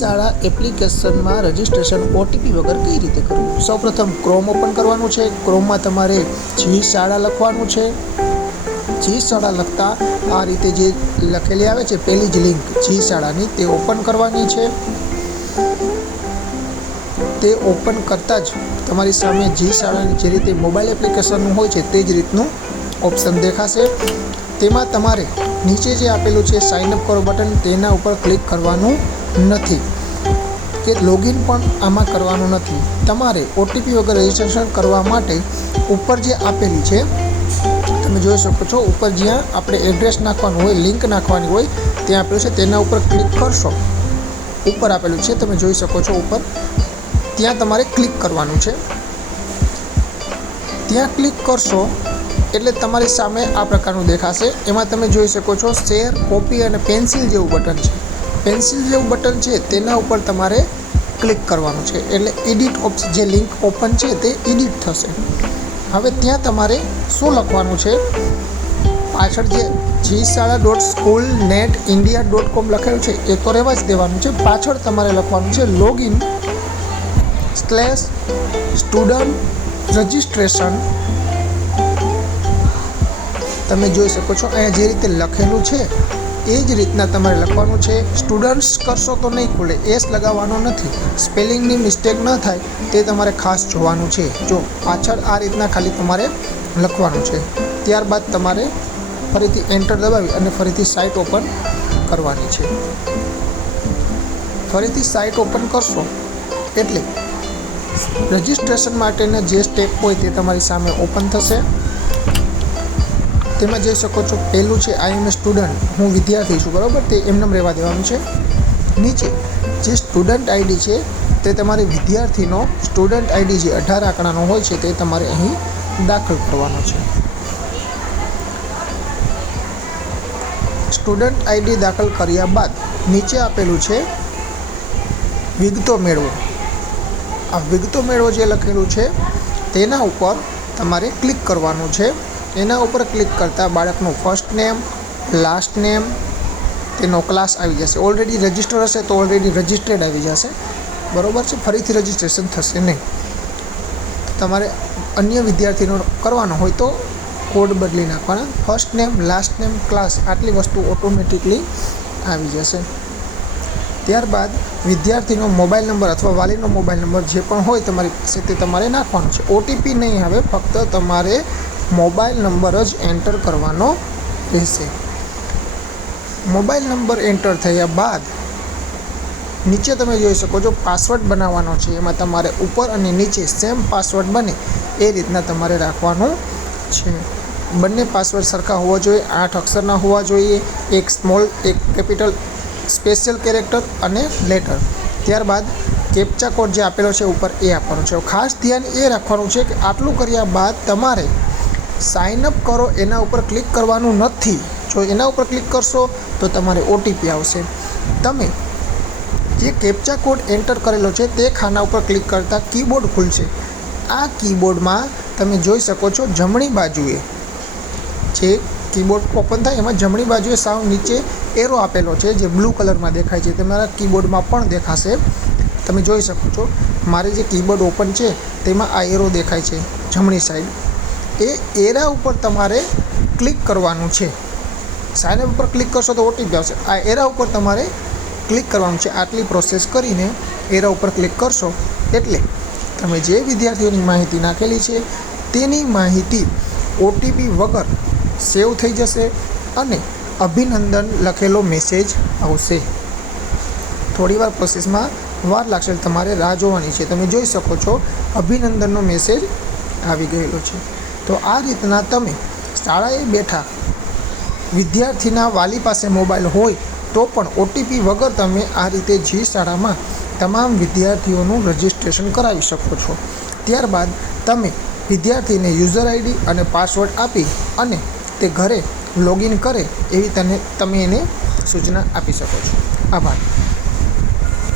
શાળા એપ્લિકેશનમાં registration OTP વગર કઈ રીતે કરવું? સૌપ્રથમ ક્રોમ ઓપન કરવાનું છે. ક્રોમમાં તમારે જી શાળા લખવાનું છે. જી શાળા લખતા આ રીતે જે લખેલી આવે છે પહેલી જ લિંક જી શાળાની તે ઓપન કરવાની છે. તે ઓપન કરતાં જ તમારી સામે જી શાળાની જે રીતે મોબાઈલ એપ્લિકેશનનું હોય છે તે જ રીતનું ઓપ્શન દેખાશે. તેમાં તમારે નીચે જે આપેલું છે સાઇન અપ કરો બટન, તેના ઉપર ક્લિક કરવાનું નથી કે લોગિન પણ આમાં કરવાનું નથી. તમારે ઓટીપી વગર રજિસ્ટ્રેશન કરવા માટે ઉપર જે આપેલી છે તમે જોઈ શકો છો, ઉપર જ્યાં આપણે એડ્રેસ નાખવાનું હોય, લિંક નાખવાની હોય ત્યાં આપેલું છે, તેના ઉપર ક્લિક કરશો. ઉપર આપેલું છે તમે જોઈ શકો છો ઉપર, ત્યાં તમારે ક્લિક કરવાનું છે. ત્યાં ક્લિક કરશો એટલે તમારી સામે આ પ્રકારનું દેખાશે. એમાં તમે જોઈ શકો છો શેર, કોપી અને પેન્સિલ જેવું બટન છે. પેન્સિલ જેવું બટન છે તેના ઉપર તમારે ક્લિક કરવાનું છે એટલે એડિટ ઓપ્શન, જે લિંક ઓપન છે તે એડિટ થશે. હવે ત્યાં તમારે શું લખવાનું છે? પાછળ જે GShala.schoolnetindia.com લખેલું છે એ તો રહેવા જ દેવાનું છે. પાછળ તમારે લખવાનું છે login/student registration. તમે જોઈ શકો છો અહીંયા જે રીતે લખેલું છે એ જ રીતના તમારે લખવાનું છે. સ્ટુડન્ટ્સ કરશો તો નહીં ખુલે, એસ લગાવવાનો નથી. સ્પેલિંગની મિસ્ટેક ન થાય તે તમારે ખાસ જોવાનું છે. જો પાછળ આ રીતના ખાલી તમારે લખવાનું છે. ત્યારબાદ તમારે ફરીથી એન્ટર દબાવી અને ફરીથી સાઇટ ઓપન કરવાની છે. ફરીથી સાઇટ ઓપન કરશો એટલે રજિસ્ટ્રેશન માટેના જે સ્ટેપ હોય તે તમારી સામે ઓપન થશે. તેમાં જોઈ શકો છો પહેલું છે આઈ એમ એ સ્ટુડન્ટ, હું વિદ્યાર્થી છું, બરાબર, તે એમનેમ રહેવા દેવાનું છે. નીચે જે સ્ટુડન્ટ આઈડી છે તે તમારે વિદ્યાર્થીનો સ્ટુડન્ટ આઈડી જે 18 આંકડાનો હોય છે તે તમારે અહીં દાખલ કરવાનો છે. સ્ટુડન્ટ આઈડી દાખલ કર્યા બાદ નીચે આપેલું છે વિગતો મેળવો. આ વિગતો મેળવો જે લખેલું છે તેના ઉપર તમારે ક્લિક કરવાનું છે. એના ઉપર ક્લિક કરતાં બાળકનું ફર્સ્ટ નેમ, લાસ્ટ નેમ, તેનો ક્લાસ આવી જશે. ઓલરેડી રજિસ્ટર હશે તો ઓલરેડી રજિસ્ટર્ડ આવી જશે, બરાબર છે. ફરીથી રજિસ્ટ્રેશન થશે નહીં. તમારે અન્ય વિદ્યાર્થીનો કરવાનો હોય તો કોડ બદલી નાખવાના. First name, last name, class, આટલી વસ્તુ ઓટોમેટિકલી આવી જશે. ત્યારબાદ વિદ્યાર્થીનો મોબાઈલ નંબર અથવા વાલીનો મોબાઈલ નંબર જે પણ હોય તમારી પાસે તે તમારે નાખવાનો છે. ઓટીપી નહીં આવે, ફક્ત તમારે મોબાઈલ નંબર જ એન્ટર કરવાનો રહેશે. મોબાઈલ નંબર એન્ટર થયા બાદ નીચે તમે જોઈ શકો છો પાસવર્ડ બનાવવાનો છે. એમાં તમારે ઉપર અને નીચે સેમ પાસવર્ડ બને એ રીતના તમારે રાખવાનું છે. બંને પાસવર્ડ સરખા હોવા જોઈએ, 8 અક્ષરના હોવા જોઈએ, એક સ્મોલ, એક કેપિટલ, સ્પેશિયલ કેરેક્ટર અને લેટર. ત્યારબાદ કેપ્ચા કોડ જે આપેલો છે ઉપર એ આપવાનો છે. ખાસ ધ્યાન એ રાખવાનું છે કે આટલું કર્યા બાદ તમારે સાઇન અપ કરો એના ઉપર ક્લિક કરવાનું નથી. જો એના ઉપર ક્લિક કરશો તો તમારે ઓટીપી આવશે. તમે જે કેપ્ચા કોડ એન્ટર કરેલો છે તે ખાના ઉપર ક્લિક કરતાં કીબોર્ડ ખુલશે. આ કીબોર્ડમાં તમે જોઈ શકો છો જમણી બાજુએ જે કીબોર્ડ ઓપન થાય એમાં જમણી બાજુએ સાવ નીચે એરો આપેલો છે જે બ્લુ કલરમાં દેખાય છે. તમારા કીબોર્ડમાં પણ દેખાશે. તમે જોઈ શકો છો મારે જે કીબોર્ડ ઓપન છે તેમાં આ એરો દેખાય છે જમણી સાઈડ. એ એરા ઉપર તમારે ક્લિક કરવાનું છે. સાઇન અપ ઉપર ક્લિક કરશો તો ઓટીપી આવશે. આ એરા ઉપર તમારે ક્લિક કરવાનું છે. આટલી પ્રોસેસ કરીને એરા ઉપર ક્લિક કરશો એટલે તમે જે વિદ્યાર્થીઓની માહિતી નાખેલી છે તેની માહિતી ઓટીપી વગર સેવ થઈ જશે અને અભિનંદન લખેલો મેસેજ આવશે. થોડીવાર પ્રોસેસમાં વાર લાગશે, તમારે રાહ જોવાની છે. તમે જોઈ શકો છો અભિનંદનનો મેસેજ આવી ગયેલો છે. તો આ રીતના તમે શાળાએ બેઠા વિદ્યાર્થીના વાલી પાસે મોબાઈલ હોય તો પણ ઓટીપી વગર તમે આ રીતે જી શાળામાં તમામ વિદ્યાર્થીઓનું રજિસ્ટ્રેશન કરાવી શકો છો. ત્યારબાદ તમે વિદ્યાર્થીને યુઝર આઈડી અને પાસવર્ડ આપી અને તે ઘરે લોગિન કરે એવી તમે એને સૂચના આપી શકો છો. આભાર.